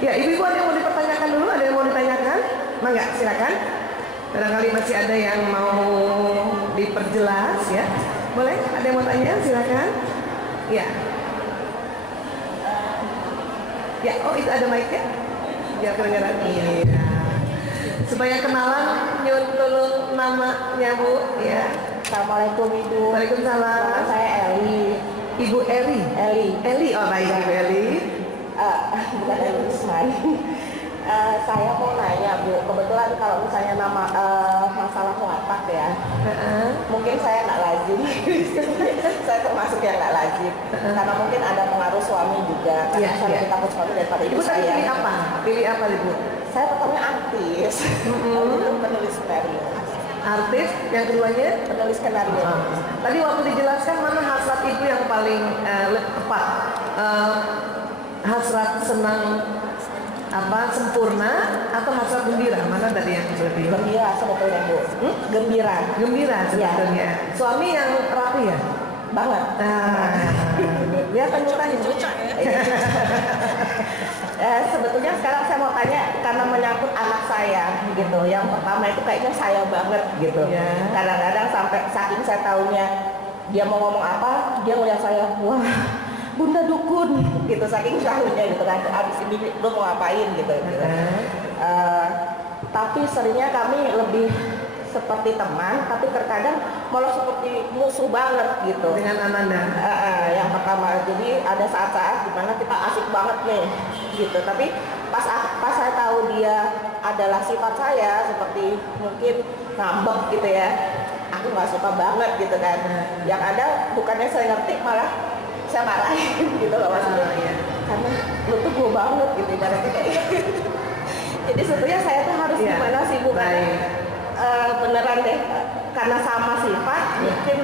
Ya, ibu-ibu ada yang mau dipertanyakan dulu? Ada yang mau ditanyakan? Mangga, silakan. Barangkali masih ada yang mau diperjelas ya. Boleh? Ada yang mau tanya? Silakan. Ya. Ya, oh itu ada mic-nya? Biar kedengaran. Iya. Supaya kenalan, nyun tolong namanya Bu. Ya. Assalamualaikum Ibu. Waalaikumsalam. Nama saya Eli. Ibu Eri. Eli. Oh baik Ibu Eli. Bukan Eli Usman. Saya mau nanya Bu, kebetulan kalau misalnya nama masalah watak ya, mungkin saya nggak lazim. Saya termasuk yang nggak lazim, karena mungkin ada pengaruh suami juga. Karena saya lebih takut suami daripada ibu saya. Pilih apa? Pilih apa Ibu? Saya pertamanya artis, belum penulis skenario. Artis, yang keduanya penulis skenario. Tadi waktu dijelaskan mana hasrat ibu yang paling tepat? Hasrat senang apa sempurna atau hasrat gembira? Mana tadi yang lebih? Gembira sebetulnya Bu. Gembira Sebetulnya. Ya. Suami yang rapi ya? Banget. Dia akan bertanya. Sebetulnya sekarang saya mau tanya karena menyangkut anak saya gitu. Yang pertama itu kayaknya saya banget gitu. Kadang-kadang sampai saking saya tahunya dia mau ngomong apa, dia ngeliat saya, wah Bunda dukun gitu, saking tahunya gitu kan. Abis ini lu mau ngapain gitu. Tapi seringnya kami lebih seperti teman, tapi terkadang malah seperti musuh banget gitu dengan Ananda. Yang pertama, jadi ada saat-saat dimana kita asik banget nih gitu, tapi pas saya tahu dia adalah sifat saya seperti mungkin ngambek gitu ya, aku nggak suka banget gitu kan. Yang ada bukannya saya ngerti, malah saya marahin gitu loh maksudnya. Karena lu tuh gue banget gitu ibaratnya kayak gitu. Jadi sebetulnya saya tuh harus gimana sih Bu? Beneran deh, karena sama sifat mungkin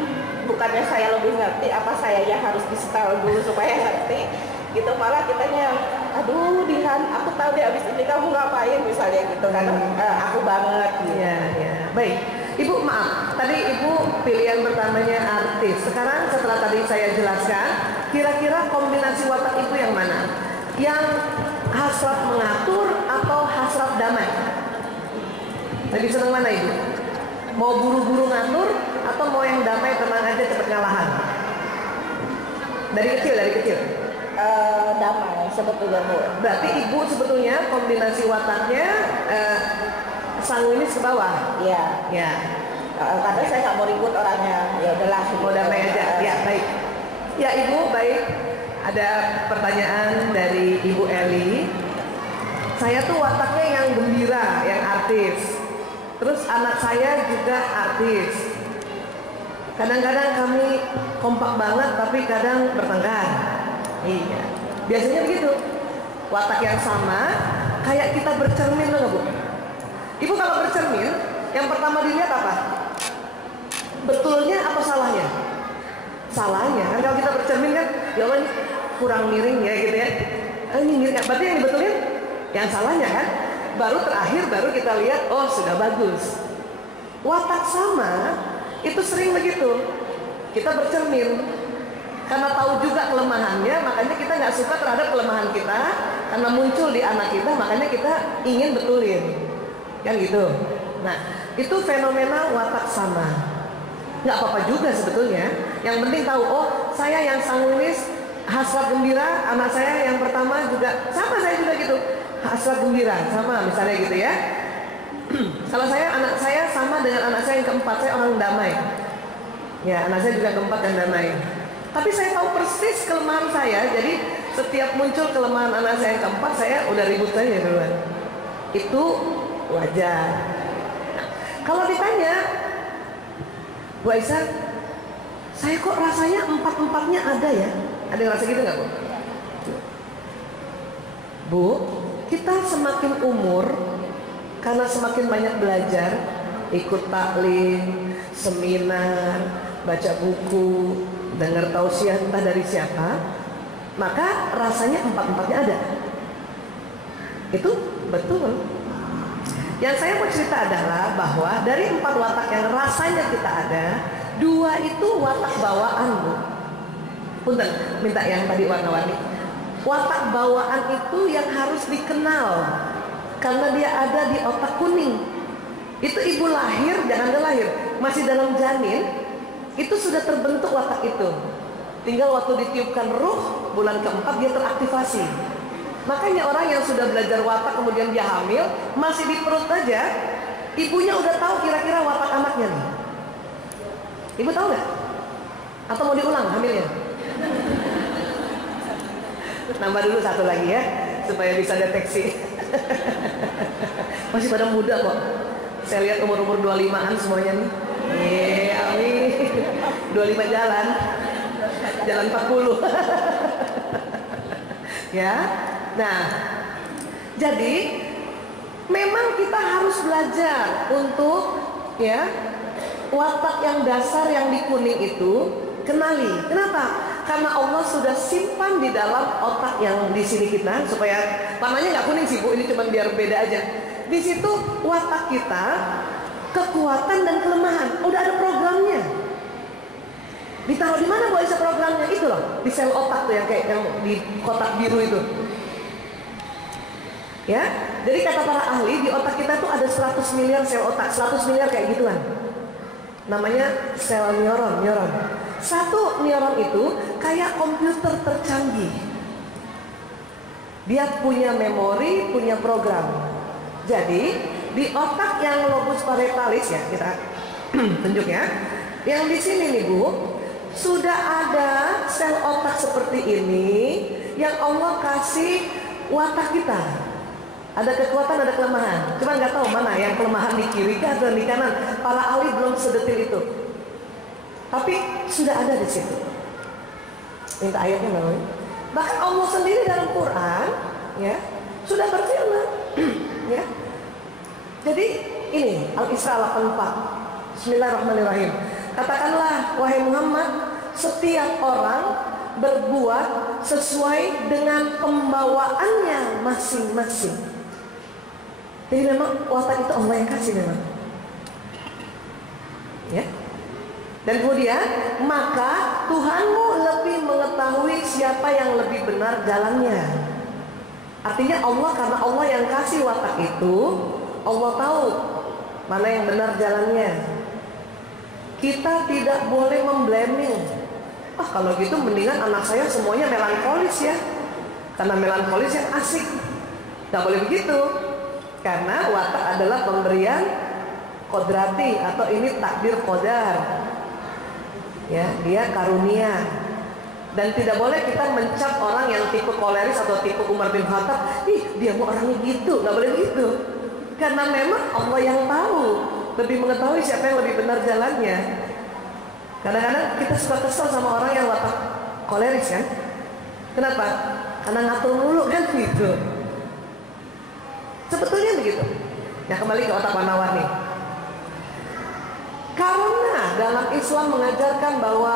bukannya saya lebih ngerti, apa saya yang harus di-setel dulu supaya ngerti gitu, malah kitanya aduh Dihan, aku tahu deh abis ini kamu ngapain misalnya gitu, karena aku banget gitu. Baik Ibu, maaf tadi Ibu pilihan pertamanya artis. Sekarang setelah tadi saya jelaskan, kira-kira kombinasi watak Ibu yang mana? Yang hasrat mengatur atau hasrat damai? Lebih senang mana Ibu? Mau buru-buru ngatur atau mau yang damai, tenang aja, cepet ngalahan? Dari kecil? Damai sebetulnya Bu. Berarti Ibu sebetulnya kombinasi wataknya sanguinis ke bawah? Iya. Karena saya nggak mau ribut orangnya, ya udahlah. Mau damai aja? Ya baik. Ya Ibu, baik. Ada pertanyaan dari Ibu Eli. Saya tuh wataknya yang gembira, yang artis. Terus anak saya juga artis. Kadang-kadang kami kompak banget, tapi kadang bertengkar. Iya. Biasanya begitu. Watak yang sama, kayak kita bercermin loh Bu. Ibu kalau bercermin, yang pertama dilihat apa? Betulnya atau salahnya? Salahnya. Kan kalau kita bercermin kan, ya Allah ini kurang miring ya gitu ya. Ini miring. Berarti yang dibetulin yang salahnya kan? Baru terakhir baru kita lihat, oh sudah bagus. Watak sama itu sering begitu. Kita bercermin karena tahu juga kelemahannya, makanya kita nggak suka terhadap kelemahan kita, karena muncul di anak kita, makanya kita ingin betulin, kan gitu. Nah itu fenomena watak sama. Nggak apa-apa juga sebetulnya. Yang penting tahu, oh saya yang sanguinis, hasrat gembira, anak saya yang pertama juga sama, saya juga gitu. Hasrat gembira sama misalnya gitu ya. Kalau anak saya sama dengan anak saya yang keempat, saya orang damai. Ya, anak saya juga keempat dan damai. Tapi saya tahu persis kelemahan saya, jadi setiap muncul kelemahan anak saya yang keempat, saya udah ribut saja duluan. Itu wajar. Kalau ditanya, Bu Aisyah, saya kok rasanya empat-empatnya ada ya? Ada yang rasa gitu nggak Bu? Bu, kita semakin umur, karena semakin banyak belajar, ikut taklim, seminar, baca buku, dengar tausiah entah dari siapa, maka rasanya empat-empatnya ada. Itu betul. Yang saya mau cerita adalah bahwa dari 4 watak yang rasanya kita ada, 2 itu watak bawaan Bu. Punten, minta yang tadi warna-warni. Watak bawaan itu yang harus dikenal karena dia ada di otak kuning. Itu ibu lahir, jangan lahir, masih dalam janin, itu sudah terbentuk watak itu. Tinggal waktu ditiupkan ruh, bulan keempat dia teraktivasi. Makanya orang yang sudah belajar watak kemudian dia hamil, masih di perut aja, ibunya udah tahu kira-kira watak anaknya nih. Ibu tahu nggak? Atau mau diulang hamilnya? Nambah dulu satu lagi ya, supaya bisa deteksi. Masih pada muda kok. Saya lihat umur-umur 25-an semuanya nih. Amin. 25 jalan 40. Ya. Nah, jadi memang kita harus belajar untuk ya watak yang dasar yang di kuning itu kenali. Kenapa? Karena Allah sudah simpan di dalam otak yang di sini kita, supaya warnanya nggak kuning sih Bu, ini cuma biar beda aja. Di situ watak kita, kekuatan dan kelemahan, udah ada programnya. Ditaruh di mana Bu Aisyah programnya? Itu loh, di sel otak tuh yang kayak yang di kotak biru itu. Ya, jadi kata para ahli di otak kita tuh ada 100 miliar sel otak, 100 miliar kayak gituan. Namanya sel neuron. Satu neuron itu kayak komputer tercanggih. Dia punya memori, punya program. Jadi di otak yang lobus parietalis ya, kita tunjuk ya. Yang di sini nih Bu, sudah ada sel otak seperti ini yang Allah kasih watak kita. Ada kekuatan, ada kelemahan. Cuma nggak tahu mana yang kelemahan di kiri atau di kanan. Para ahli belum sedetil itu. Tapi sudah ada di situ. Minta ayatnya Nabi. Bahkan Allah sendiri dalam Quran, ya, sudah berfirman, ya. Jadi ini Al-Isra 84. Bismillahirrahmanirrahim. Katakanlah wahai Muhammad, setiap orang berbuat sesuai dengan pembawaannya masing-masing. Jadi memang watak itu Allah yang kasih memang. Ya. Dan kemudian maka Tuhanmu lebih mengetahui siapa yang lebih benar jalannya. Artinya Allah, karena Allah yang kasih watak itu, Allah tahu mana yang benar jalannya. Kita tidak boleh memblaming. Kalau gitu mendingan anak saya semuanya melankolis ya, karena melankolis yang asik. Gak boleh begitu. Karena watak adalah pemberian kodrati atau ini takdir qadar. Ya, dia karunia. Dan tidak boleh kita mencap orang yang tipe koleris atau tipe Umar bin Khattab, dia mau orangnya gitu, nggak boleh gitu. Karena memang Allah yang tahu, lebih mengetahui siapa yang lebih benar jalannya. Kadang-kadang kita suka kesel sama orang yang watak koleris kan? Kenapa? Karena ngatur mulu kan gitu. Sebetulnya begitu. Ya, kembali ke otak warna-warni. Karena dalam Islam mengajarkan bahwa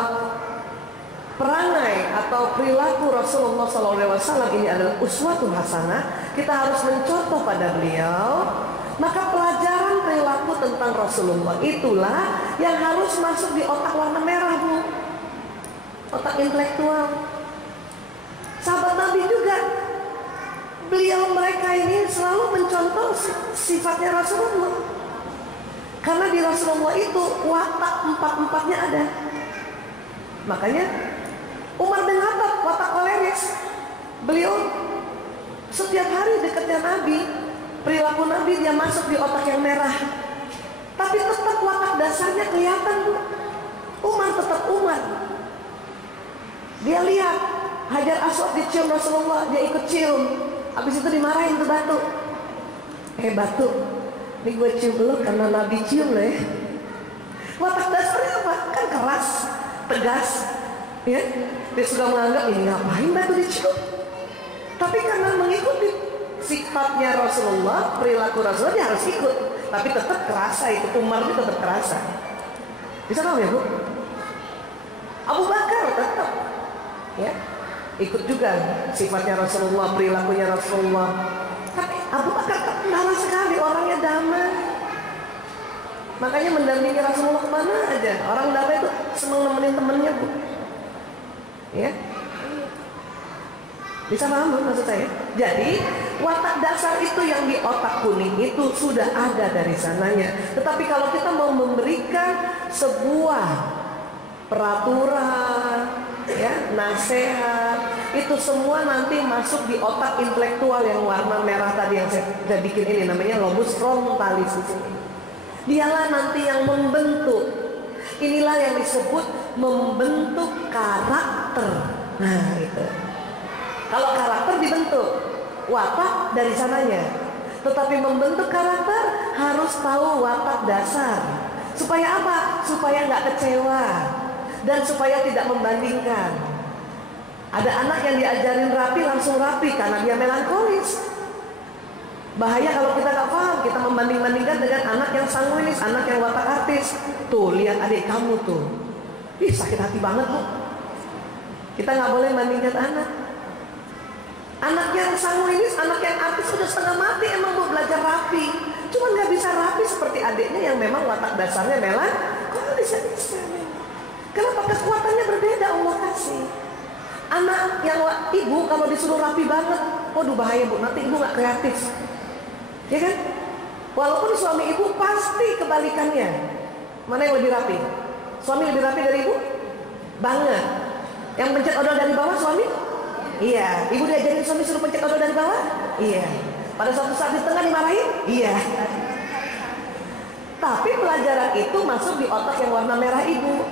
perangai atau perilaku Rasulullah SAW ini adalah uswatun hasanah, kita harus mencontoh pada beliau. Maka pelajaran perilaku tentang Rasulullah itulah yang harus masuk di otak warna merah Bu, otak intelektual. Sahabat Nabi juga, beliau mereka ini selalu mencontoh sifatnya Rasulullah. Karena di Rasulullah itu watak empat-empatnya ada. Makanya Umar bin Khattab watak koleris. Beliau setiap hari dekatnya Nabi, perilaku Nabi dia masuk di otak yang merah. Tapi tetap watak dasarnya kelihatan Bu. Umar tetap Umar. Dia lihat Hajar Aswad dicium Rasulullah, dia ikut cium. Habis itu dimarahin tuh batu. Batu, ini gue cium lo karena Nabi cium lo ya. Watak dasarnya apa? Kan keras, tegas, ya. Dia suka menganggap ini ngapain batu dicium. Tapi karena mengikuti sifatnya Rasulullah, perilaku Rasulullah, dia harus ikut. Tapi tetap kerasa itu, Umar itu tetap kerasa. Bisa tahu ya Bu? Abu Bakar tetap, ya, ikut juga sifatnya Rasulullah, perilakunya Rasulullah. Tapi Abu Bakar kendala sekali, orangnya damai. Makanya mendampingi Rasulullah kemana aja. Orang damai itu senang nemenin temennya Bu. Ya. Bisa paham maksud saya? Jadi watak dasar itu yang di otak kuning itu sudah ada dari sananya. Tetapi kalau kita mau memberikan sebuah peraturan, ya, nasihat, itu semua nanti masuk di otak intelektual yang warna merah tadi yang saya bikin ini, namanya lobus frontalis di sini. Dialah nanti yang membentuk. Inilah yang disebut membentuk karakter. Nah, itu. Kalau karakter dibentuk, watak dari sananya. Tetapi membentuk karakter harus tahu watak dasar. Supaya apa? Supaya nggak kecewa dan supaya tidak membandingkan. Ada anak yang diajarin rapi langsung rapi karena dia melankolis. Bahaya kalau kita nggak paham, kita membanding-bandingkan dengan anak yang sanguinis, anak yang watak artis. Tuh, lihat adik kamu tuh. Ih, sakit hati banget Bu. Kita nggak boleh bandingkan anak. Anak yang sanguinis, anak yang artis sudah setengah mati emang mau belajar rapi. Cuma nggak bisa rapi seperti adiknya yang memang watak dasarnya melankolis. Kenapa? Kekuatannya berbeda Allah kasih. Anak yang ibu kalau disuruh rapi banget, waduh bahaya Bu, nanti ibu nggak kreatif. Ya kan? Walaupun suami ibu pasti kebalikannya. Mana yang lebih rapi? Suami lebih rapi dari ibu? Banget. Yang pencet odol dari bawah suami? Iya. Ibu diajarin suami suruh pencet odol dari bawah? Iya. Pada suatu saat di tengah dimarahin? Iya. Tapi pelajaran itu masuk di otak yang warna merah ibu.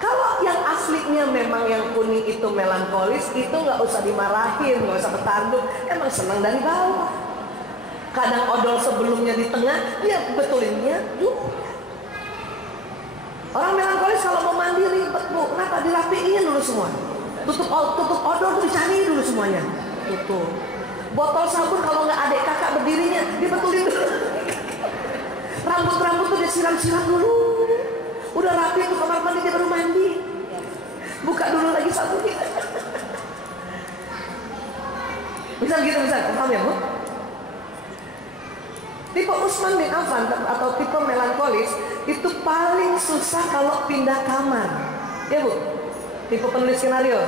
Kalau yang aslinya memang yang kuning itu melankolis, itu nggak usah dimarahin, nggak usah bertanduk, emang senang dari bawah. Kadang odol sebelumnya di tengah, dia betulinnya juga. Orang melankolis kalau mau mandi ribet Bu, kenapa? Dirapiin dulu semua. Tutup odol tuh dicari dulu semuanya. Tutup. Botol sabun kalau nggak adik kakak berdirinya, dibetulin dulu. Rambut tuh disiram-siram dulu. Udah rapi tuh kamar mandi, dia baru mandi. Buka dulu lagi sabunnya. Bisa gitu, bisa. Paham ya Bu? Tipe Utsman bin Affan atau tipe melankolis itu paling susah kalau pindah kamar. Ya Bu? Tipe penulis skenario.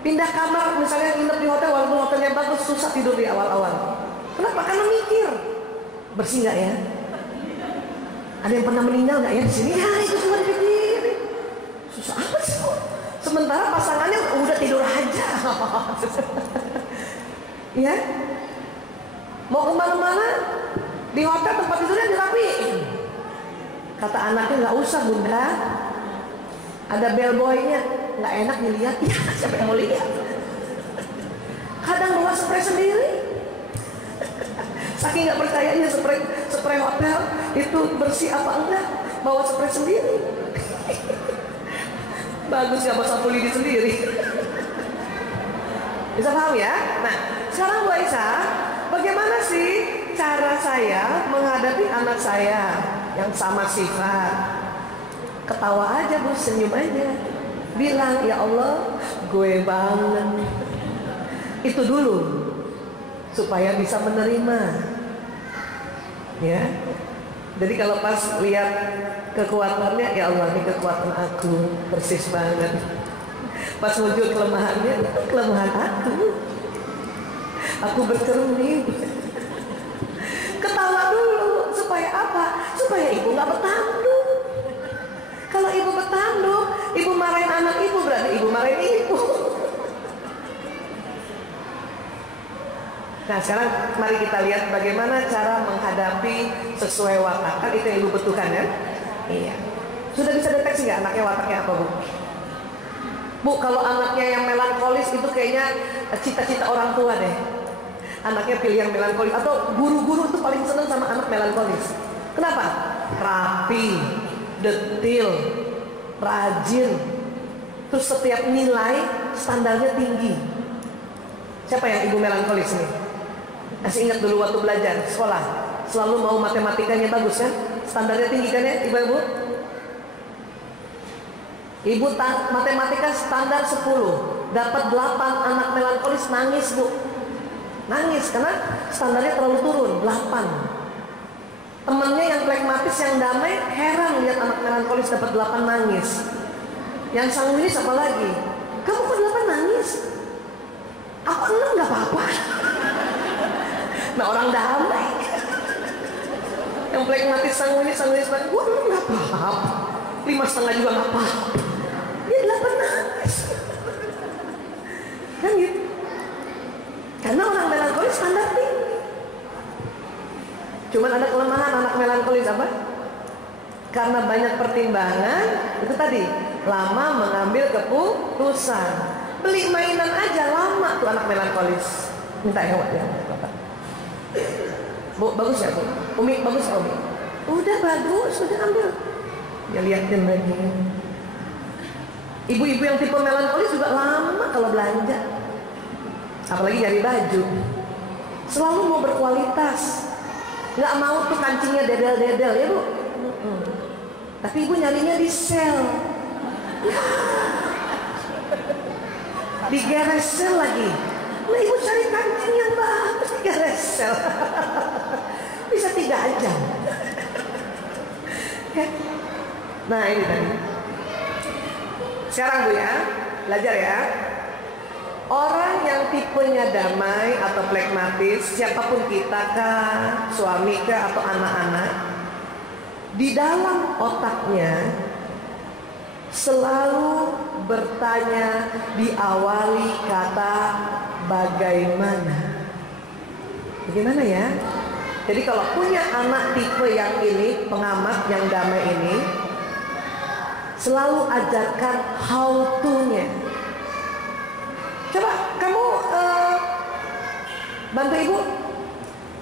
Pindah kamar, misalnya nginep di hotel, walaupun hotelnya bagus, susah tidur di awal-awal. Kenapa? Karena mikir. Bersih nggak ya? Ada yang pernah meninggal nggak ya di sini? Ya itu cuma dipikirin. Susah apa sih Bu? Sementara pasangannya udah tidur aja. Ya? Mau kemana-mana di hotel tempat tidurnya dirapiin. Kata anaknya nggak usah Bunda. Ada bellboynya, nggak enak dilihat. Ya siapa yang mau lihat? Kadang bawa spray sendiri. Saking nggak percayanya spray hotel itu bersih apa enggak, bawa spray sendiri. Bagus ya bawa sapu lidi sendiri. Bisa paham ya? Nah sekarang Bu Aisyah, bagaimana sih cara saya menghadapi anak saya yang sama sifat? Ketawa aja Bu, senyum aja. Bilang, ya Allah, gue banget. Itu dulu, supaya bisa menerima. Ya. Jadi kalau pas lihat kekuatannya, ya Allah, ini kekuatan aku, persis banget. Pas wujud kelemahannya, itu kelemahan aku. Aku bercermin. Ketawa dulu, supaya apa? Supaya ibu nggak bertanduk. Kalau ibu bertanduk, ibu marahin anak ibu, berarti ibu marahin ibu. Nah sekarang mari kita lihat bagaimana cara menghadapi sesuai watak. Kan itu yang ibu butuhkan ya? Iya. Sudah bisa deteksi nggak anaknya wataknya apa Bu? Bu, kalau anaknya yang melankolis itu kayaknya cita-cita orang tua deh. Anaknya pilih yang melankolis. Atau guru-guru itu paling senang sama anak melankolis. Kenapa? Rapi, detil, rajin. Terus setiap nilai standarnya tinggi. Siapa yang ibu melankolis nih? Kasih ingat dulu waktu belajar sekolah, selalu mau matematikanya bagus kan? Standarnya tinggi kan ya ibu-ibu? Ibu matematika standar 10, dapat 8, anak melankolis nangis Bu. Nangis karena standarnya terlalu turun, 8. Temennya yang pragmatis, yang damai, heran lihat anak melankolis dapat 8 nangis. Yang sanguinis apa lagi? kamu kok 8 nangis? Aku 6 nggak apa-apa. Nah orang damai. Yang plekmatis sanguinis, gue 6 nggak apa-apa. 5,5 juga nggak apa-apa. Dia 8 nangis. Kan gitu. Karena orang melankolis standar tinggi. Cuman ada kelemahan anak melankolis apa? Karena banyak pertimbangan, itu tadi, lama mengambil keputusan. Beli mainan aja lama tuh anak melankolis. Minta ya Bapak. Bu, bagus ya Bu? Umi, bagus ya Umi? Udah bagus, udah ambil. Ya liatin lagi. Ibu-ibu yang tipe melankolis juga lama kalau belanja. Apalagi nyari baju. Selalu mau berkualitas. Nggak mau tuh kancingnya dedel-dedel ya Bu. Tapi ibu nyarinya di sel. Digeres sel lagi. Nah ibu cari kancing yang bagus digeres sel. Bisa 3 jam. Nah ini tadi. Sekarang Bu ya, belajar ya. Orang yang tipenya damai atau plekmatis, siapapun kita kah, suami kah atau anak-anak, di dalam otaknya selalu bertanya diawali kata bagaimana. Bagaimana ya? Jadi kalau punya anak tipe yang ini, pengamat yang damai ini, selalu ajarkan how to-nya. Coba kamu bantu ibu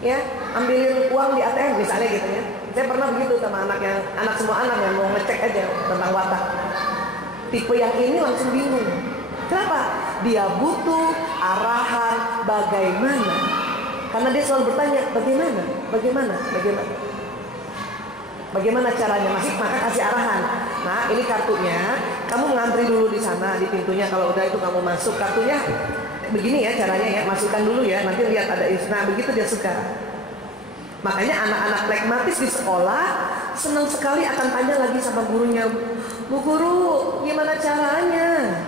ya, ambilin uang di ATM misalnya gitu ya. Saya pernah begitu sama anak semua anak yang mau ngecek aja tentang watak. Tipe yang ini langsung bingung. Kenapa? Dia butuh arahan bagaimana. Karena dia selalu bertanya bagaimana caranya, maka kasih arahan. Nah ini kartunya, kamu ngantri dulu di sana di pintunya. Kalau udah itu kamu masuk, kartunya begini ya caranya ya, masukkan dulu ya, nanti lihat ada nah begitu dia suka. Makanya anak-anak plekmatis di sekolah senang sekali akan tanya lagi sama gurunya, Bu guru gimana caranya,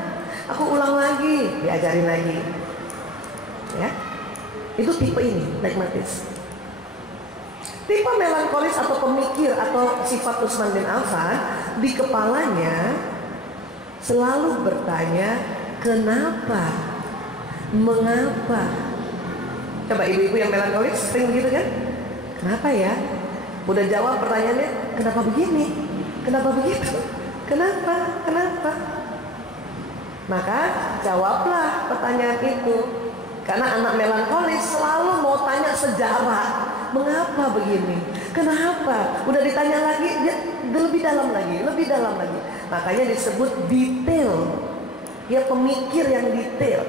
aku ulang lagi, diajarin lagi ya. Itu tipe ini plekmatis. Tipe melankolis atau pemikir atau sifat Utsman bin Affan, di kepalanya selalu bertanya kenapa, mengapa. Coba ibu-ibu yang melankolis sering gitu kan? Kenapa ya? Udah jawab pertanyaannya, kenapa begini? Kenapa begitu? Kenapa? Maka jawablah pertanyaan itu. Karena anak melankolis selalu mau tanya sejarah. Mengapa begini? Kenapa? Udah ditanya lagi, dia lebih dalam lagi. Makanya disebut detail. Dia pemikir yang detail.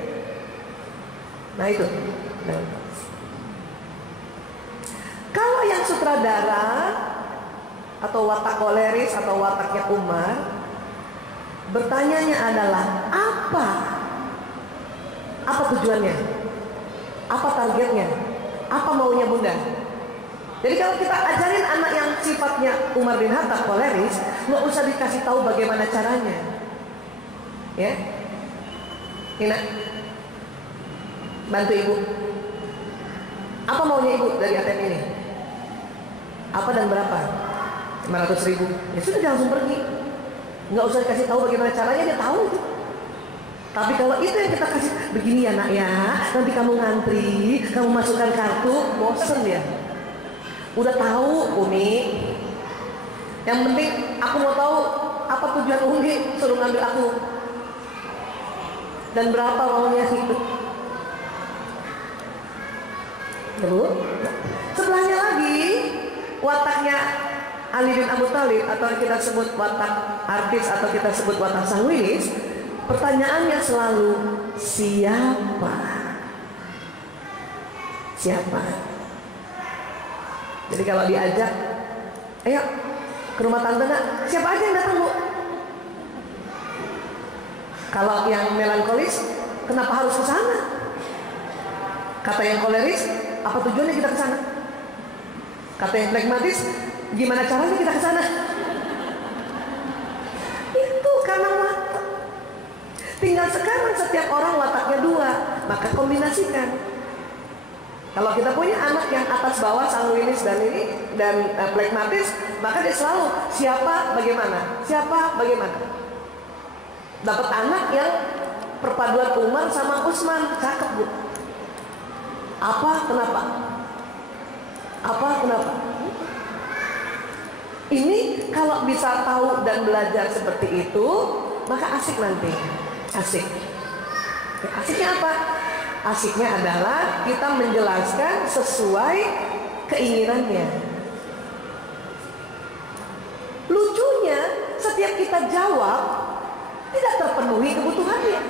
Nah itu. Kalau yang sutradara atau watak koleris atau wataknya Umar, bertanyanya adalah apa tujuannya? Apa targetnya? Apa maunya Bunda? Jadi kalau kita ajarin anak yang sifatnya Umar bin Khattab koleris, nggak usah dikasih tahu bagaimana caranya. Ya, Nina, bantu ibu. Apa maunya ibu dari ATM ini? Apa dan berapa? 500.000. Ya sudah, dia langsung pergi. Nggak usah dikasih tahu bagaimana caranya, dia tahu itu. Tapi kalau itu yang kita kasih, begini ya nak ya, nanti kamu ngantri, kamu masukkan kartu, bosen ya. Udah tahu Umi. Yang penting aku mau tahu apa tujuan Umi suruh ngambil aku. Dan berapa maunya itu. Ya Bu. Sebelahnya lagi wataknya Ali bin Abu Thalib atau kita sebut watak artis atau kita sebut watak sanguinis. Pertanyaannya selalu siapa? Jadi kalau diajak, ayo ke rumah tante nak, siapa aja yang datang Bu? Kalau yang melankolis, kenapa harus ke sana? Kata yang koleris, apa tujuannya kita ke sana? Kata yang plekmatis, gimana caranya kita ke sana? Itu karena watak. Tinggal sekarang setiap orang wataknya dua, maka kombinasikan. Kalau kita punya anak yang atas bawah sanguinis dan plekmatis, maka dia selalu siapa bagaimana, siapa bagaimana. Dapat anak yang perpaduan Umar sama Usman, cakep bu. Apa kenapa? Apa kenapa? Ini kalau bisa tahu dan belajar seperti itu, maka asik nanti. Asik. Asiknya apa? Asiknya adalah kita menjelaskan sesuai keinginannya. Lucunya, setiap kita jawab tidak terpenuhi kebutuhannya.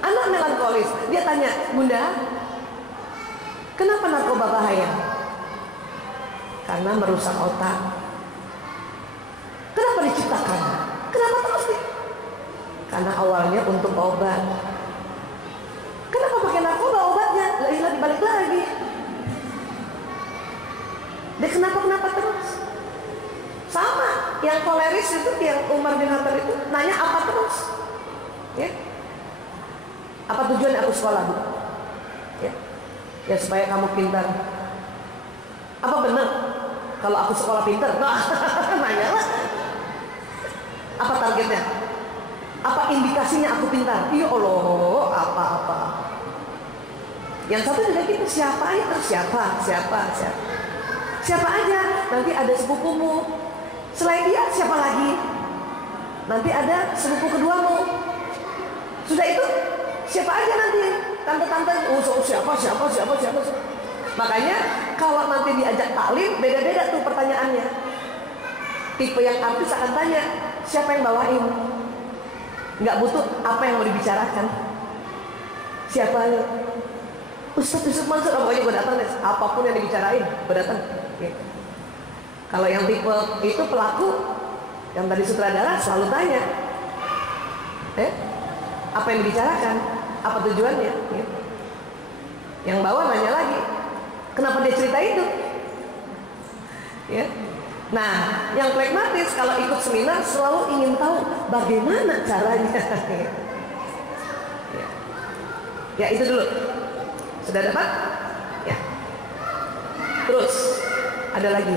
Anak melankolis, dia tanya, Bunda, kenapa narkoba bahaya? Karena merusak otak. Kenapa diciptakan? Kenapa terus Karena awalnya untuk obat. Kenapa pakai narkoba obatnya? Lah dibalik lagi. Dia kenapa terus? Sama, yang koleris itu, yang Umar bin Khattab itu nanya apa terus? Ya. Apa tujuan aku sekolah, Bu? Ya supaya kamu pintar. Apa benar kalau aku sekolah pintar? Nah, nanya lah. Apa targetnya? Apa indikasinya aku pintar? Ya Allah, apa-apa. Yang satu juga gitu, siapa itu? Siapa aja? Nanti ada sepupumu. Selain dia, siapa lagi? Nanti ada sepupu keduamu. Sudah itu, siapa aja nanti? Tante-tante, siapa. Makanya kalau nanti diajak taklim, beda-beda tuh pertanyaannya. Tipe yang artis akan tanya, siapa yang bawain? Nggak butuh apa yang mau dibicarakan. Siapa? Ustaz Yusuf Mansur, pokoknya gue datang deh. Apapun yang dibicarain, gue datang. Kalau yang tipe itu pelaku, yang tadi sutradara selalu tanya, apa yang dibicarakan? Apa tujuannya? Yang bawah nanya lagi, kenapa dia cerita itu? Ya. Nah, yang pragmatis kalau ikut seminar selalu ingin tahu bagaimana caranya. Ya itu dulu. Sudah dapat? Ya. Terus ada lagi.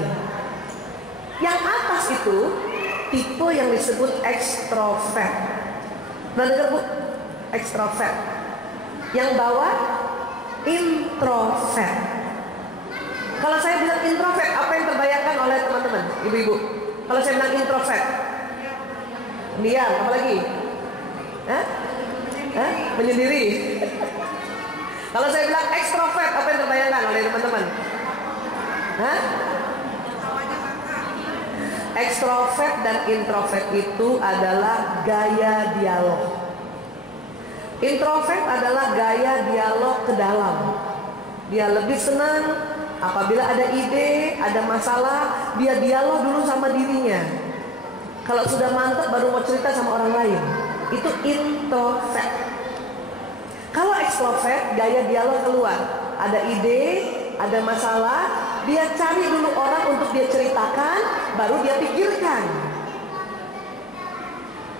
Yang atas itu tipe yang disebut ekstrovert. Nah, dengar Bu? Ekstrovert. Yang bawah introvert. Kalau saya bilang introvert, apa yang terbayangkan oleh teman-teman, ibu-ibu? Kalau saya bilang introvert, diam, apa lagi? Menyendiri. Kalau saya bilang ekstrovert, apa yang terbayangkan oleh teman-teman? Ekstrovert dan introvert itu adalah gaya dialog. Introvert adalah gaya dialog ke dalam. Dia lebih senang apabila ada ide, ada masalah, dia dialog dulu sama dirinya. Kalau sudah mantap baru mau cerita sama orang lain. Itu introvert. Kalau ekstrovert, gaya dialog keluar. Ada ide, ada masalah, dia cari dulu orang untuk dia ceritakan, baru dia pikirkan.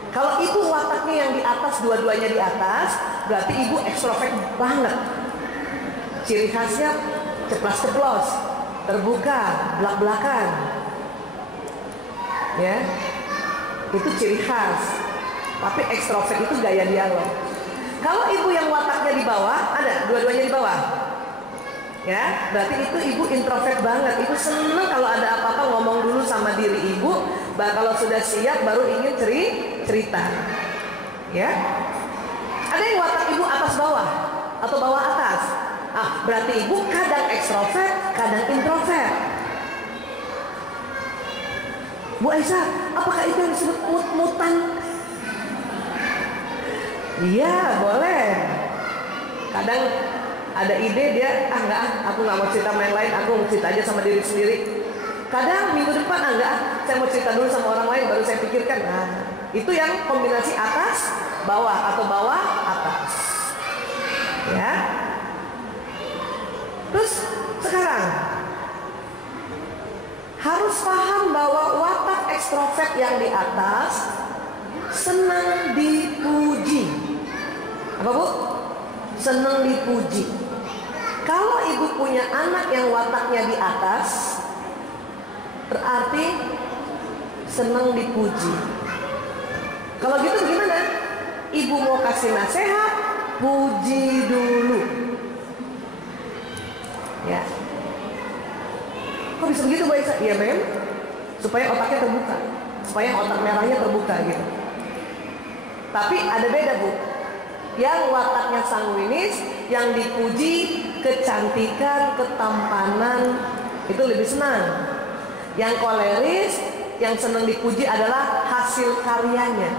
Kalau ibu wataknya yang di atas, dua-duanya di atas, berarti ibu ekstrovert banget. Ciri khasnya ceplas-ceplos, terbuka, belak-belakan. Ya, itu ciri khas. Tapi ekstrovert itu gaya dialog. Kalau ibu yang wataknya di bawah, ada dua-duanya di bawah. Ya, berarti itu ibu introvert banget. Ibu seneng kalau ada apa-apa ngomong dulu sama diri ibu. Kalau sudah siap baru ingin cerita. Ya, ada yang watak ibu atas bawah atau bawah atas. Berarti ibu kadang ekstrovert, kadang introvert. Bu Aisyah, apakah itu yang disebut mut-mutan? Iya, boleh. Kadang ada ide dia, aku nggak mau cerita sama yang lain, aku mau cerita aja sama diri sendiri. Kadang minggu depan, saya mau cerita dulu sama orang lain, baru saya pikirkan. Nah, itu yang kombinasi atas, bawah atau bawah, atas. Ya. Terus sekarang harus paham bahwa watak ekstrovert yang di atas senang dipuji. Apa Bu? Senang dipuji. Kalau ibu punya anak yang wataknya di atas, berarti senang dipuji. Kalau gitu gimana? Ibu mau kasih nasihat, puji dulu. Ya. Kok bisa begitu Bu Aisyah? Iya Mem, supaya otaknya terbuka, supaya otak merahnya terbuka gitu. Tapi ada beda Bu. Yang wataknya sanguinis, yang dipuji kecantikan, ketampanan, itu lebih senang. Yang koleris, yang senang dipuji adalah hasil karyanya.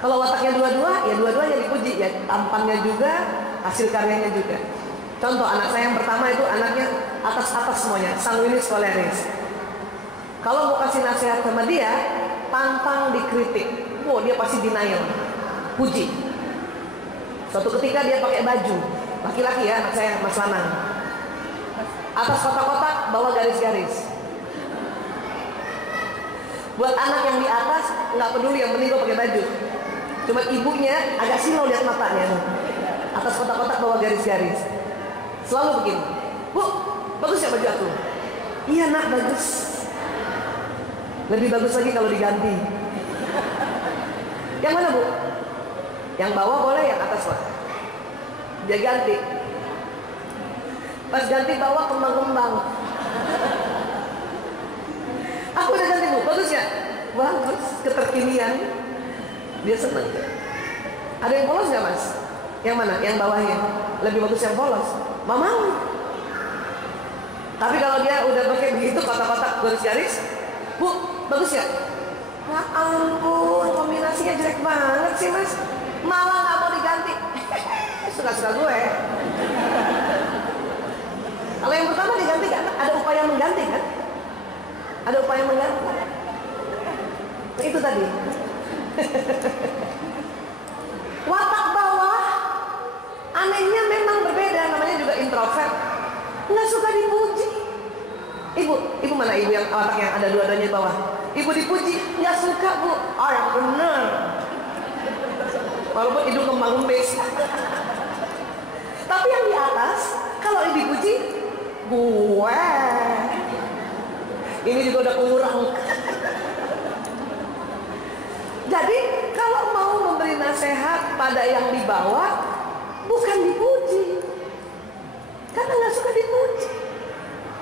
Kalau wataknya dua-dua, ya dua-duanya dipuji, ya tampannya juga, hasil karyanya juga. Contoh anak saya yang pertama itu anaknya atas-atas semuanya, sanguinis koleris. Kalau mau kasih nasihat sama dia, pantang dikritik. Dia pasti denial. Puji. Suatu ketika dia pakai baju, laki-laki ya, anak saya Mas Lanang. Atas kotak-kotak, bawah garis-garis. Buat anak yang di atas, nggak peduli, yang penting gue pakai baju. Cuma ibunya agak silau lihat matanya. Atas kotak-kotak, bawah garis-garis. Selalu begini. Bu, bagus ya baju aku? Iya nak, bagus. Lebih bagus lagi kalau diganti. Yang mana Bu? Yang bawah boleh, yang atas Pak. Dia ganti. Pas ganti bawah kembang-kembang. Aku udah ganti Bu, bagus ya? Bagus, keterkinian. Dia seneng. Ada yang polos gak Mas? Yang mana? Yang bawahnya. Lebih bagus yang polos. Mau. Tapi kalau dia udah pakai begitu kotak-kotak garis-garis, Bu, bagus ya? Ya ampun, kombinasinya jelek banget sih Mas. Malah gak mau diganti. Suka-suka gue. Kalau yang pertama diganti kan, ada upaya mengganti kan? Ada upaya mengganti. Nah, itu tadi. Watak bawah, anehnya memang berbeda, namanya juga introvert. Nggak suka dipuji. Ibu mana ibu yang watak yang ada dua-duanya di bawah? Ibu dipuji, nggak suka Bu. Oh yang bener. Walaupun hidung kembang-kembis. Tapi yang di atas, kalau dipuji, gue. Ini juga udah kurang. Jadi kalau mau memberi nasihat pada yang di bawah, bukan dipuji. Karena nggak suka dipuji.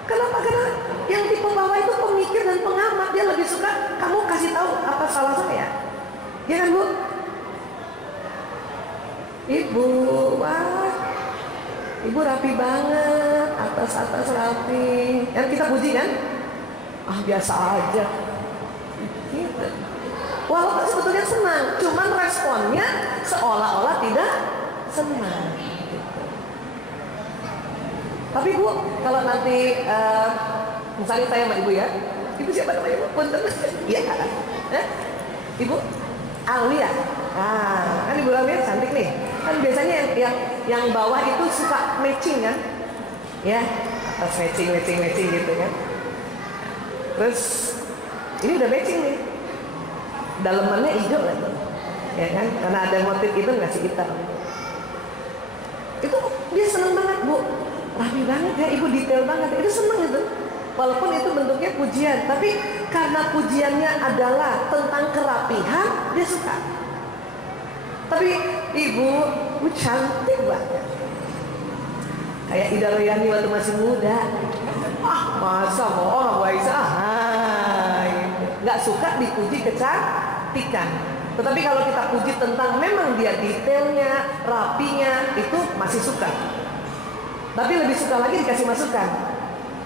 Kenapa? Karena yang di bawah itu pemikir dan pengamat. Dia lebih suka kamu kasih tahu apa salah saya. Ya kan Bu? Ibu, wah, Ibu rapi banget, atas-atas rapi. Yang kita puji kan? Ah biasa aja. Gitu. Walaupun sebetulnya senang, cuman responnya seolah-olah tidak senang. Tapi Bu, kalau nanti misalnya saya sama Ibu ya, Ibu siapa namanya Ibu? Punten. Iya. Ibu Aulia. Ah, kan Ibu Aulia cantik nih. Kan biasanya yang bawah itu suka matching kan? Ya, atas matching gitu kan. Terus ini udah matching nih. Dalemannya hijau lah tuh. Ya kan? Karena ada motif itu ngasih hitam. Itu dia seneng banget Bu. Rapi banget ya, Ibu detail banget. Itu seneng itu. Walaupun itu bentuknya pujian, tapi karena pujiannya adalah tentang kerapihan, dia suka. Tapi Ibu cantik banget. Kayak Ida Royani waktu masih muda. Ah masa bohong Bu Aisyah. Nggak suka dipuji kecantikan. Tetapi kalau kita puji tentang memang dia detailnya, rapinya, itu masih suka. Tapi lebih suka lagi dikasih masukan.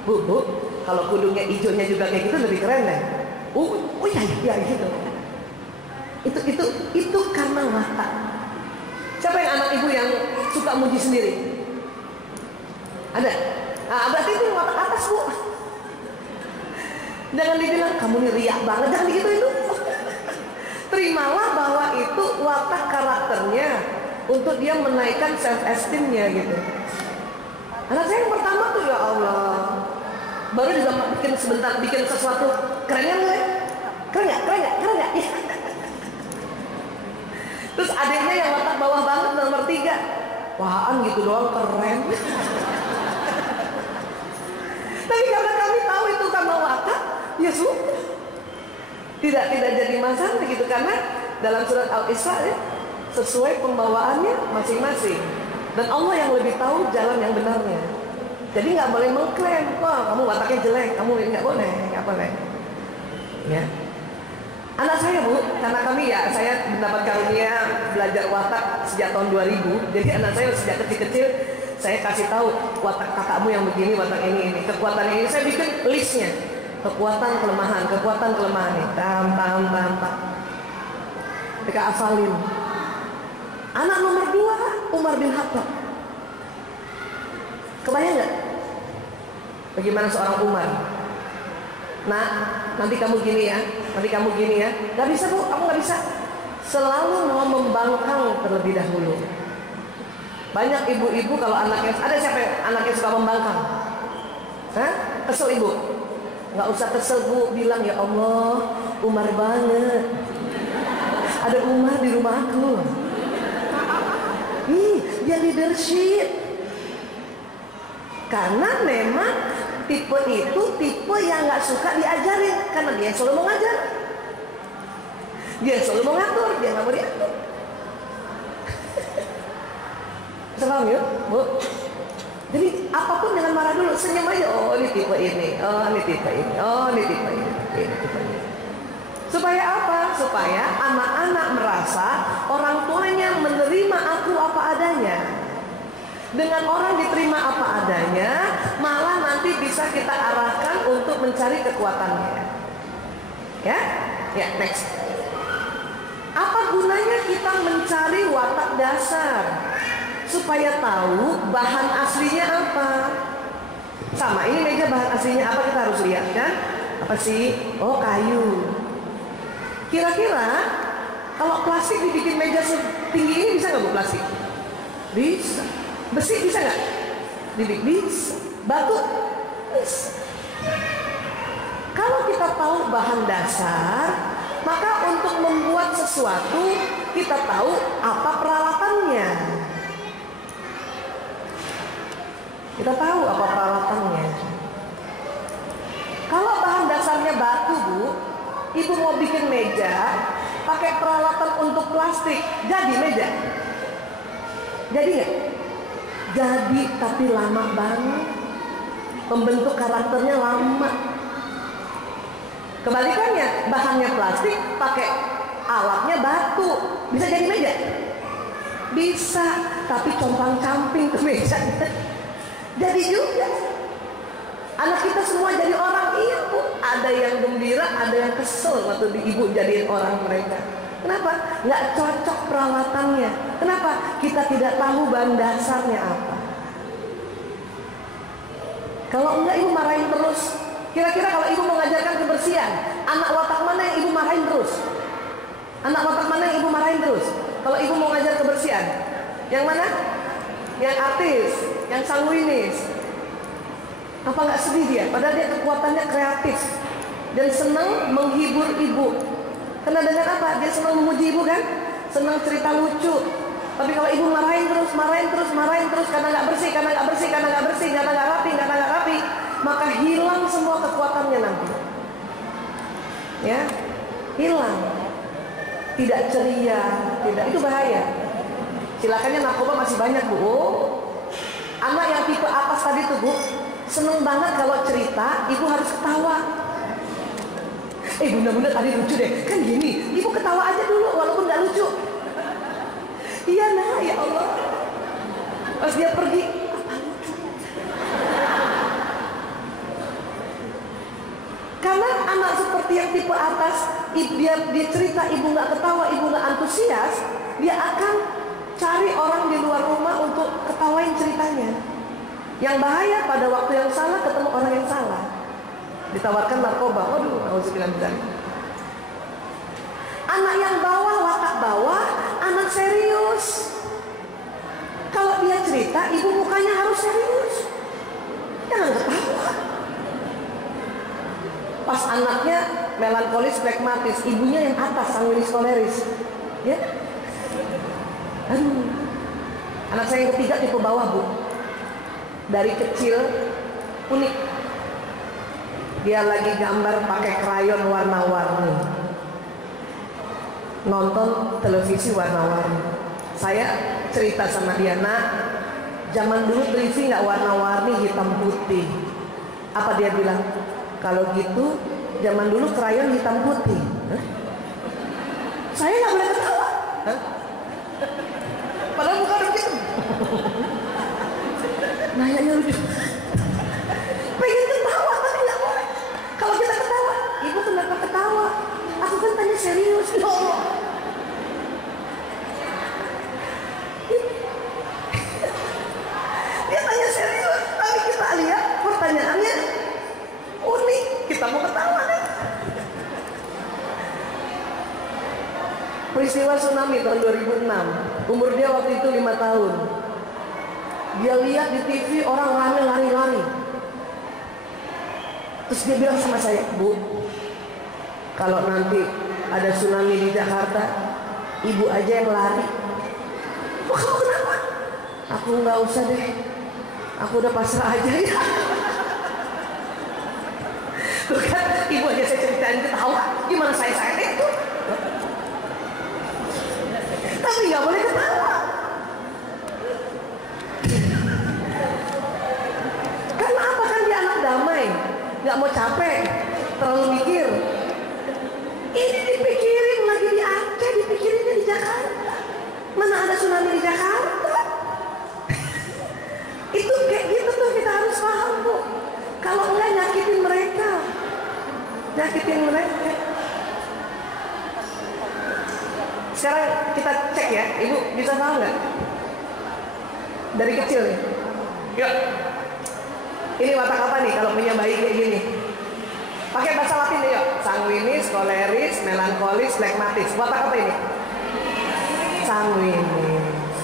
Bu, kalau kudungnya hijaunya juga kayak gitu lebih keren deh. Oh iya gitu. Itu karena watak. Siapa yang anak ibu yang suka muji sendiri? Ada? Nah, berarti itu watak atas Bu. Jangan dibilang kamu nih riak banget, jangan gitu itu. Terimalah bahwa itu watak karakternya untuk dia menaikkan self esteemnya gitu. Anak saya yang pertama tuh ya Allah, baru juga bikin sesuatu kerennya mulai Keren nggak? Keren nggak? Keren nggak? Terus adiknya yang watak bawah banget nomor 3. Wahan gitu doang keren. Tapi karena kami tahu itu karena watak, ya sudah. Tidak jadi masalah gitu, karena dalam surat Al-Isra ya, sesuai pembawaannya masing-masing. Dan Allah yang lebih tahu jalan yang benarnya. Jadi nggak boleh mengklaim, wah kamu wataknya jelek, kamu nggak boleh. Ya. Anak saya Bu, karena kami ya, saya mendapat karunia belajar watak sejak tahun 2000. Jadi anak saya sejak kecil-kecil saya kasih tahu watak kakakmu yang begini, watak ini, kekuatan ini. Saya bikin listnya, kekuatan kelemahan nih, tam. Mereka hafalin. Anak nomor 2 Umar bin Khattab. Kebayang nggak? Bagaimana seorang Umar? Nah, nanti kamu gini ya. Gak bisa Bu, kamu gak bisa. Selalu mau membangkang terlebih dahulu. Banyak ibu-ibu kalau anaknya, ada siapa yang anaknya suka membangkang? Hah? Kesel ibu? Gak usah kesel Bu, bilang ya Allah, Umar banget. Ada Umar di rumahku. Dia leadership. Karena memang tipe itu tipe yang gak suka diajarin, karena dia selalu mau ngajar, dia selalu mau ngatur, dia gak mau diatur. Paham ya Bu? Jadi apapun jangan marah dulu, senyum aja. Oh ini tipe ini, ini tipe ini. Supaya apa? Supaya anak-anak merasa orang tuanya menerima aku apa adanya. Dengan orang diterima apa adanya, malah nanti bisa kita arahkan untuk mencari kekuatannya. Ya, next. Apa gunanya kita mencari watak dasar? Supaya tahu bahan aslinya apa. Sama, ini meja bahan aslinya apa kita harus lihat kan? Apa sih? Oh kayu. Kira-kira kalau plastik dibikin meja setinggi ini bisa nggak Bu plastik? Bisa. Besi bisa nggak? Bisa. Batu? Bisa. Kalau kita tahu bahan dasar, maka untuk membuat sesuatu kita tahu apa peralatannya. Kalau bahan dasarnya batu Bu, ibu mau bikin meja pakai peralatan untuk plastik, jadi meja? Jadi nggak? Jadi, tapi lama banget. Membentuk karakternya lama. Kebalikannya, bahannya plastik, pakai alatnya batu, bisa jadi meja? Bisa, tapi compang-camping ke meja. Jadi juga. Anak kita semua jadi orang, iya Bu. Ada yang gembira, ada yang kesel waktu ibu jadiin orang mereka. Kenapa? Nggak cocok peralatannya. Kenapa? Kita tidak tahu bahan dasarnya apa. Kalau enggak ibu marahin terus. Kira-kira kalau ibu mengajarkan kebersihan, anak watak mana yang ibu marahin terus? Kalau ibu mau ngajar kebersihan, yang mana? Yang artis, yang sanguinis. Apa nggak sedih dia? Padahal dia kekuatannya kreatif dan senang menghibur ibu. Karena dengan apa? Dia senang memuji ibu kan? Senang cerita lucu. Tapi kalau ibu marahin terus karena nggak bersih, karena nggak rapi, maka hilang semua kekuatannya nanti. Ya, hilang. Tidak ceria, itu bahaya. Silakannya narkoba masih banyak Bu. Anak yang tipe atas tadi tuh Bu, seneng banget kalau cerita, ibu harus ketawa. Bunda tadi lucu deh, kan gini, ibu ketawa aja dulu walaupun nggak lucu. Iya nah, ya Allah. Pas dia pergi, apa lucu? Karena anak seperti yang tipe atas, dia cerita, ibu nggak ketawa, ibu nggak antusias, dia akan cari orang di luar rumah untuk ketawain ceritanya. Yang bahaya pada waktu yang salah ketemu orang yang salah. Ditawarkan narkoba, waduh, auzubillah min dzalik. Anak yang bawah, watak bawah, anak serius. Kalau dia cerita, ibu mukanya harus serius. Jangan ketawa. Pas anaknya melankolis, flekmatis. Ibunya yang atas, sanguinis, koleris. Ya, aduh. Anak saya yang ketiga tipe bawah, Bu. Dari kecil unik. Dia lagi gambar pakai krayon warna-warni. Nonton televisi warna-warni. Saya cerita sama dia, nak, zaman dulu televisi nggak warna-warni, hitam putih. Apa dia bilang? Kalau gitu, zaman dulu krayon hitam putih. Hah? Saya nggak boleh ketawa. Hah? Padahal bukan begitu. Nanyanya lucu. Pengen ketawa tapi nggak boleh. Kalau kita ketawa, ibu kenapa ketawa? Aku kan tanya serius. Ya Allah. Dia tanya serius, tapi kita lihat pertanyaannya unik. Kita mau ketawa kan? Peristiwa tsunami tahun 2006. Umur dia waktu itu 5 tahun. Dia lihat di TV orang rame lari-lari. Terus dia bilang sama saya, Bu, kalau nanti ada tsunami di Jakarta, ibu aja yang lari. Oh, kamu kenapa? Aku nggak usah deh. Aku udah pasrah aja ya. Tuh kan, ibu aja saya ceritain ketawa. Gimana saya itu? Tapi nggak boleh ketawa. Karena apa, kan dia anak damai, nggak mau capek, terlalu mikir. Ini dipikirin lagi di Aceh, dipikirinnya di Jakarta. Mana ada tsunami di Jakarta? Itu kayak gitu tuh, kita harus paham, Bu. Kalau enggak nyakitin mereka. Sekarang kita cek ya, Ibu bisa paham nggak? Dari kecil nih. Yuk. Ini watak apa nih kalau punya bayi kayak gini? Pakai bahasa Latin deh yuk. Sanguinis, koleris, melankolis, flekmatis. Watak apa ini? Sanguinis.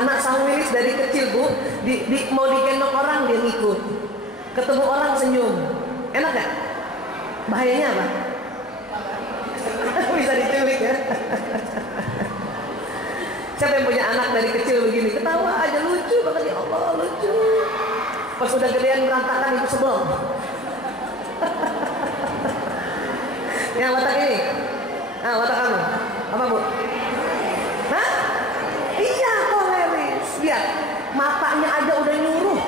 Anak sanguinis dari kecil, Bu, mau digendong orang dia ngikut. Ketemu orang senyum. Enak gak? Bahayanya apa? Bisa diculik ya. Siapa yang punya anak dari kecil begini? Ketawa aja lucu banget, ya Allah, lucu. Pas udah gedean berantakan, ibu sebel. Yang watak ini? Nah, watak kamu apa, Bu? Hah? Iya, koleris. Lihat, matanya aja udah nyuruh.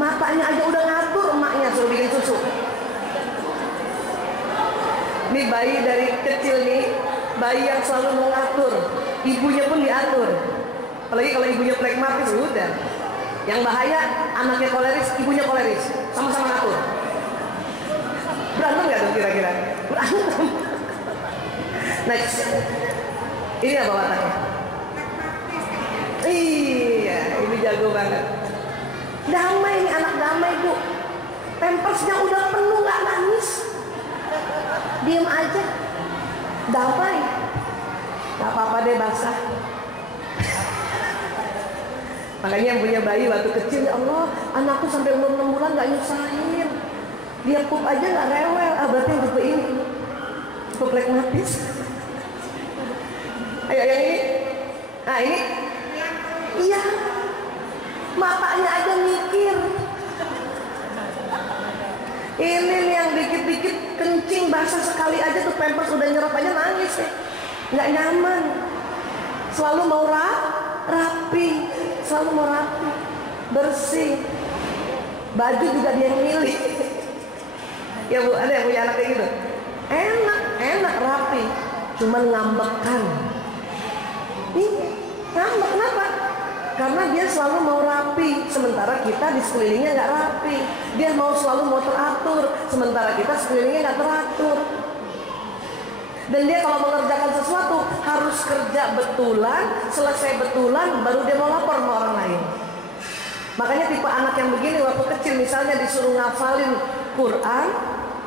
Matanya aja udah ngatur emaknya suruh bikin susu. Ini bayi dari kecil nih, bayi yang selalu mau ngatur. Ibunya pun diatur. Apalagi kalau ibunya flekmatis, udah. Yang bahaya, anaknya koleris, ibunya koleris. Sama-sama ngatur. Berantem nggak tuh kira-kira? Berantem. Next. Ini apa wataknya? Iya, ini jago banget. Damai nih, anak damai, Bu. Pampersnya udah penuh, nggak nangis. Diam aja. Damai. Gak apa-apa deh basah. Makanya yang punya bayi waktu kecil, ya Allah, anakku sampai umur 6 bulan gak nyusahin. Dia pup aja gak rewel. Ah, berarti yang tipe ini, tipe flekmatis. Ayo yang ini. Nah ini. Iya. Matanya aja mikir. Ini nih yang dikit-dikit kencing basah sekali aja tuh pampers udah nyerap aja nangis ya. Nggak nyaman. Selalu mau rapi, selalu mau rapi, bersih. Baju juga dia yang milih. Ya Bu, ada yang punya anak kayak gitu? Enak rapi. Cuman ngambekan. Nih, ngambek kenapa? Karena dia selalu mau rapi, sementara kita di sekelilingnya nggak rapi. Dia selalu mau teratur, sementara kita sekelilingnya nggak teratur. Dan dia kalau mengerjakan sesuatu harus kerja betulan, selesai betulan, baru dia mau lapor sama orang lain. Makanya tipe anak yang begini waktu kecil misalnya disuruh ngafalin Quran,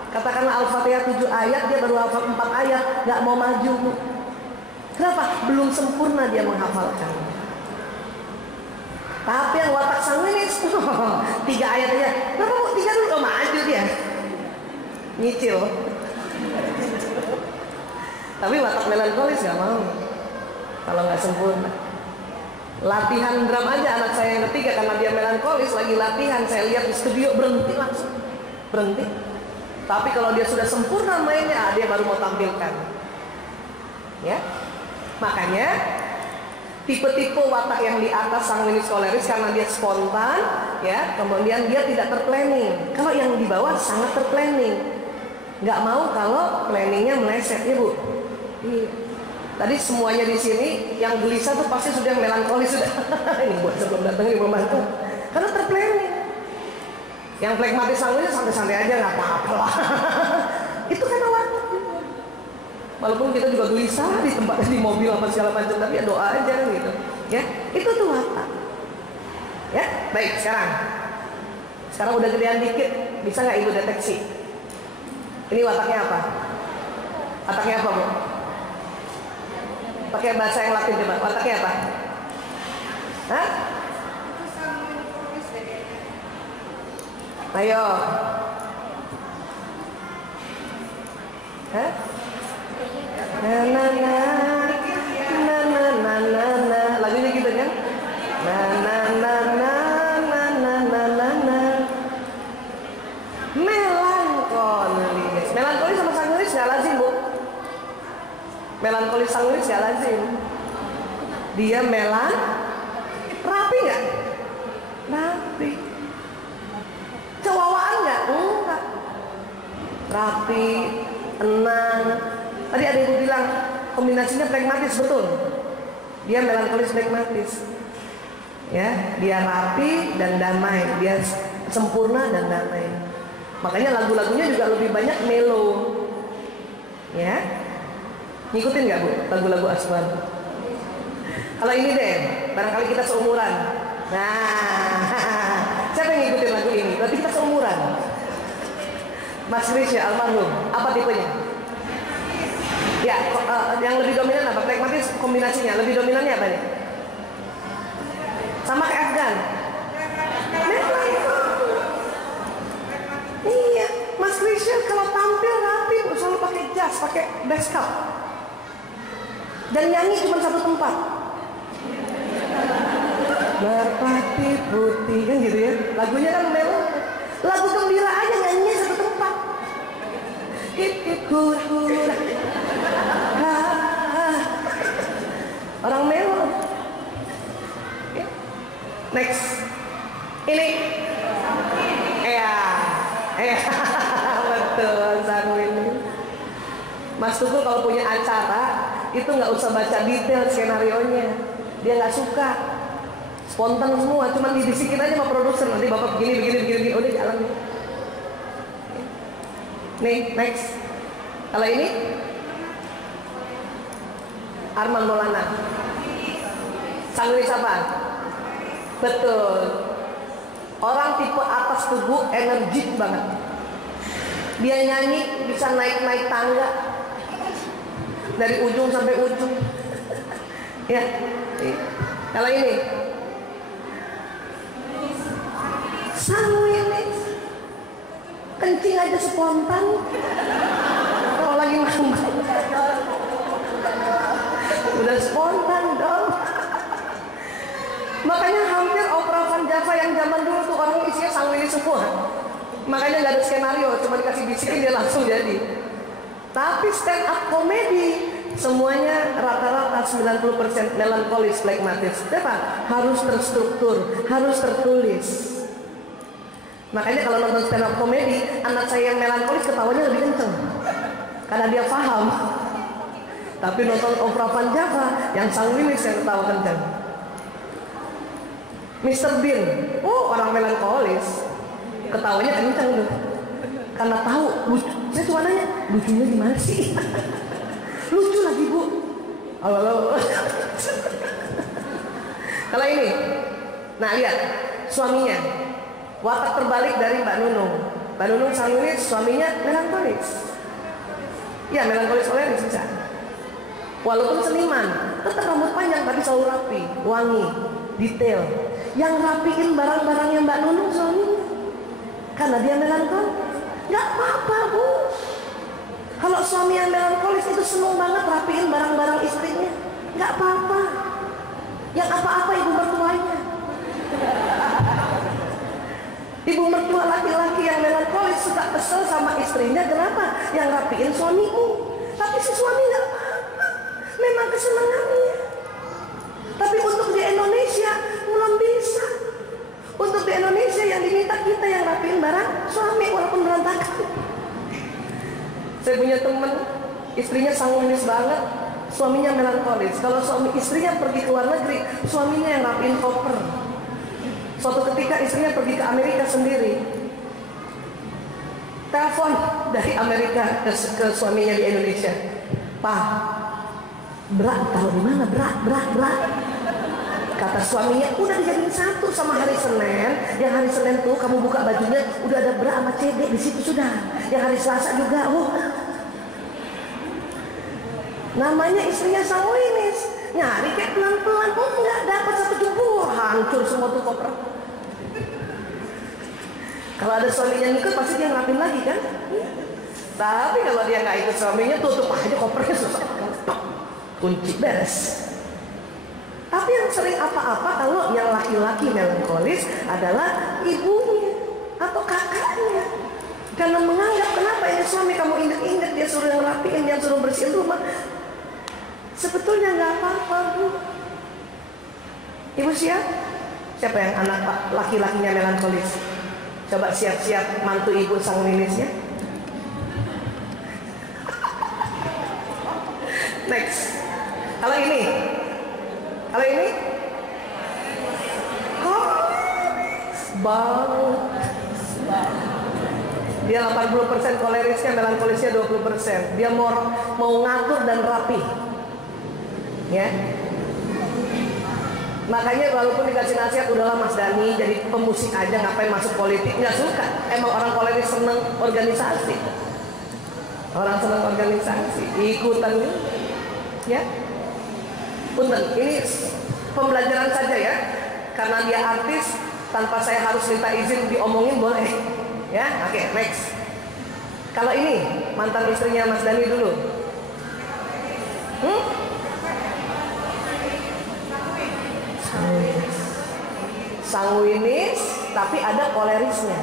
katakanlah Al-Fatihah 7 ayat, dia baru hafal 4 ayat, nggak mau maju. Kenapa? Belum sempurna dia menghafalkan. Tapi yang watak sanguinis, 3 ayat aja. Kenapa Bu? 3 dulu, maju dia. nyicil. Tapi watak melankolis nggak mau kalau nggak sempurna. Latihan drum aja anak saya yang ketiga, karena dia melankolis lagi latihan, saya lihat di studio berhenti langsung, berhenti. Tapi kalau dia sudah sempurna mainnya, dia baru mau tampilkan. Ya, makanya tipe-tipe watak yang di atas sanguinis koleris karena dia spontan, ya, kemudian dia tidak terplanning. Kalau yang di bawah sangat terplanning, nggak mau kalau planningnya meleset, ya Bu. Tadi semuanya di sini yang gelisah tuh pasti sudah melankolis sudah. Ini buat sebelum datang ini membantu. Karena terplanning. Yang flegmatis sanguinis santai-santai aja nggak apa-apa lah. Itu kan watak. Walaupun kita juga gelisah di tempat, di mobil apa segala macam, tapi ya doa aja gitu. Ya, itu tuh watak. Ya, baik sekarang. Sekarang udah gedean dikit, bisa nggak Ibu deteksi? Ini wataknya apa? Wataknya apa, Bu? Pakai bahasa yang Latin coba. Wataknya apa? Hah? Ayo. Hah? Na na na na na na na na. Lagunya gitu kan? Na na na na na na na na na. Melankolis. Melankolis sama sanguinis nggak lazim, Bu. Melankolis sanguinis nggak lazim. Dia rapi nggak? Rapi. Cewawaan nggak? Enggak. Rapi, tenang. Tadi ada Ibu bilang kombinasinya flegmatis, betul. Dia melankolis flegmatis. Ya, dia rapi dan damai, dia sempurna dan damai. Makanya lagu-lagunya juga lebih banyak melo. Ya. Ngikutin nggak Bu lagu-lagu Aswan? Kalau ini deh, barangkali kita seumuran. Nah, siapa yang ngikutin lagu ini? Berarti kita seumuran. Mas Krisya almarhum, apa tipenya? Ya, yang lebih dominan apa? Flegmatis kombinasinya, lebih dominannya apa nih? Sama kayak Afgan. Iya, Mas Krisya kalau tampil rapi selalu pakai jas, pakai bass cup. Dan nyanyi cuma satu tempat. Merpati putih kan gitu ya. Lagunya kan melo. Lagu gembira aja nyanyinya satu tempat. Hip hip hura hura. Orang melo. Next. Ini. Betul sanguinis. Mas Tugu kalau punya acara itu nggak usah baca detail skenarionya, dia nggak suka, spontan semua, cuma dibisikin aja sama produser, nanti bapak begini, udah jalan. Nih next, kalau ini Arman Maulana, sanguinis apa? Betul, orang tipe atas tubuh energik banget, dia nyanyi bisa naik tangga dari ujung sampai ujung. Ya. Kalau ini sanguinis, kencing aja spontan. Kalau lagi manggung udah spontan dong. Makanya hampir opera Van Java yang zaman dulu tuh orang isinya sanguinis semua. Makanya nggak ada skenario, cuma dikasih bisikin dia langsung jadi. Tapi stand up komedi semuanya rata-rata 90% melankolis flegmatis. Kenapa? Harus terstruktur, harus tertulis. Makanya kalau nonton stand up komedi, anak saya yang melankolis ketawanya lebih kenceng karena dia paham. Tapi nonton opera Van Java yang sanguinis yang ketawa kenceng. Mr. Bean, orang melankolis, ketawanya kenceng tuh. Karena tahu lucu. Saya cuma nanya, lucunya gimana sih? Lucu lagi Bu. Halo. Kalau ini, nah lihat suaminya, watak terbalik dari Mbak Nunung. Mbak Nunung sanguinis, suaminya melankolis. Ya melankolis koleris bisa. Walaupun seniman, tetap rambut panjang tapi selalu rapi, wangi, detail. Yang rapiin barang-barangnya Mbak Nunung suaminya, karena dia melankolis. Nggak apa-apa Bu, Kalau suami yang melankolis itu seneng banget rapiin barang-barang istrinya, nggak apa-apa. Yang apa-apa ibu mertuanya. Ibu mertua laki-laki yang melankolis suka kesel sama istrinya, kenapa? Yang rapiin suamimu. Tapi si suami nggak apa-apa, memang kesenangannya. Tapi untuk di Indonesia belum bisa. Untuk di Indonesia yang diminta kita yang rapiin barang suami walaupun berantakan. Saya punya temen, istrinya sanguinis banget, suaminya melankolis. Kalau suami istrinya pergi ke luar negeri, suaminya yang rapiin koper. Suatu ketika istrinya pergi ke Amerika sendiri, telepon dari Amerika ke suaminya di Indonesia, "Pak, berat taruh di mana? Berat." Kata suaminya, udah dijadiin satu sama hari Senin. Yang hari Senin tuh kamu buka bajunya udah ada bra sama CD di situ sudah. Yang hari Selasa juga. Namanya istrinya sanguinis. Nyari kayak pelan-pelan, enggak dapat satu jempol, hancur semua tuh koper. Kalau ada suaminya ngikut pasti dia ngerapin lagi kan? Tapi kalau dia nggak ikut suaminya, tutup aja kopernya, susah. Kunci beres. Tapi yang sering apa-apa kalau yang laki-laki melankolis adalah ibunya atau kakaknya. Karena menganggap kenapa ini suami kamu ingat-ingat dia suruh ngerapiin, dia suruh bersihin rumah. Sebetulnya nggak apa-apa, Bu. Ibu siap? Siapa yang anak laki-lakinya melankolis? Coba siap-siap mantu ibu sanguinisnya. Next. Kalau ini bang, dia 80% kolerisnya, melankolisnya 20%. Dia mau ngatur dan rapi, ya. Makanya walaupun dikasih nasihat, udahlah Mas Dani jadi pemusik aja, ngapain masuk politik, nggak suka. Emang orang koleris seneng organisasi, orang seneng organisasi, ikutan, ya. Punten, ini pembelajaran saja ya, karena dia artis, tanpa saya harus minta izin diomongin boleh, ya. Oke, next. Kalau ini mantan istrinya Mas Dani dulu, sanguinis, tapi ada kolerisnya.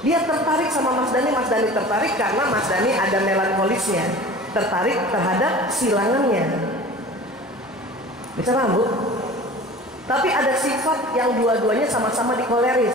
Dia tertarik sama Mas Dani tertarik karena Mas Dani ada melankolisnya, tertarik terhadap silangannya. Bisa paham, Bu? Tapi ada sifat yang dua-duanya sama-sama dikoleris.